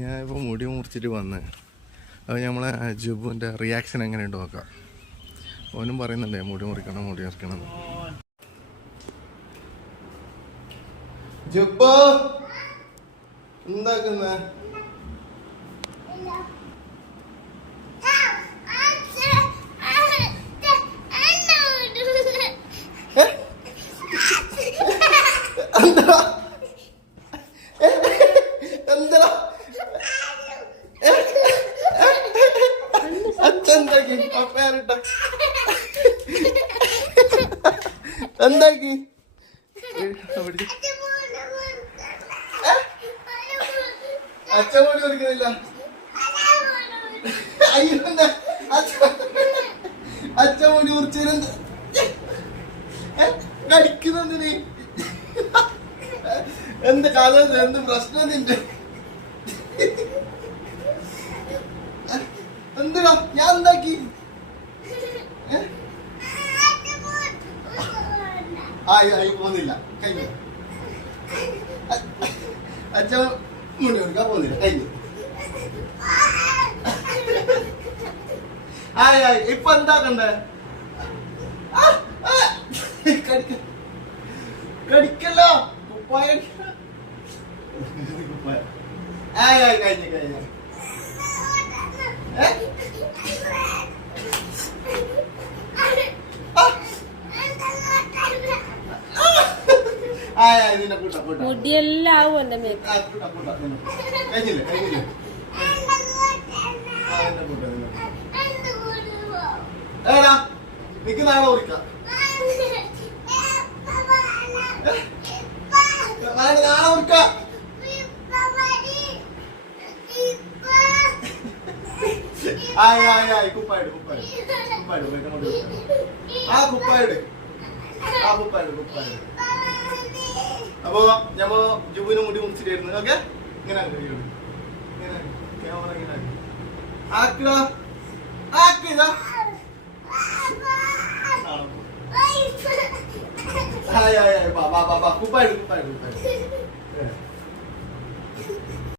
ഞാനിപ്പോൾ മുടി മുറിച്ചിട്ട് വന്ന് അത് നമ്മളെ ജുബുവിൻ്റെ റിയാക്ഷൻ എങ്ങനെയുണ്ട് നോക്കാം. ഓനും പറയുന്നുണ്ടേ മുടി മുറിക്കണം മുടി മുറിക്കണം. ജുബ് എന്താക്കുന്ന എന്താക്കി അച്ഛൻ മുടി മുറിക്കുന്നില്ല. അച്ഛൻ മുടി മുറിച്ചതിന് കടിക്കുന്നതിന് എന്ത് കഥ എന്ത് പ്രശ്നം നിന്റെ എന്തിനാ ഞാൻ എന്താക്കി ആയി പോകുന്നില്ല കഴിഞ്ഞു. അച്ഛൻ മുടി കൊടുക്കാൻ പോകുന്നില്ല കഴിഞ്ഞു. ആയി ഇപ്പൊ എന്താക്കണ്ടേ കടിക്കല്ലോ കുപ്പായ ആയി കഴിഞ്ഞു കഴിഞ്ഞു. മുടിയെല്ലാം ആവും എന്റെ മേത്ത്. കഴിഞ്ഞില്ലേ കഴിഞ്ഞില്ലേ ഏടാ നിക്ക് നാളെ ഓടിക്കാം. നാളെ ഓടിക്കാം. ആയി കുപ്പായിട് കുപ്പായിട് കുപ്പായിട് ആ കുപ്പായിട് ആ കുപ്പായിട് കുപ്പായിട്. അപ്പൊ ഞമ്മ ജുബിന് മുടി മുറിച്ചിട്ടായിരുന്നു. ഓക്കെ ഇങ്ങനെ ഇങ്ങനെ ക്യാമറ ഇങ്ങനെ ആക്കിടാ ആക്കിതാ. കുപ്പായിട് കുപ്പായിട് കുപ്പായിട്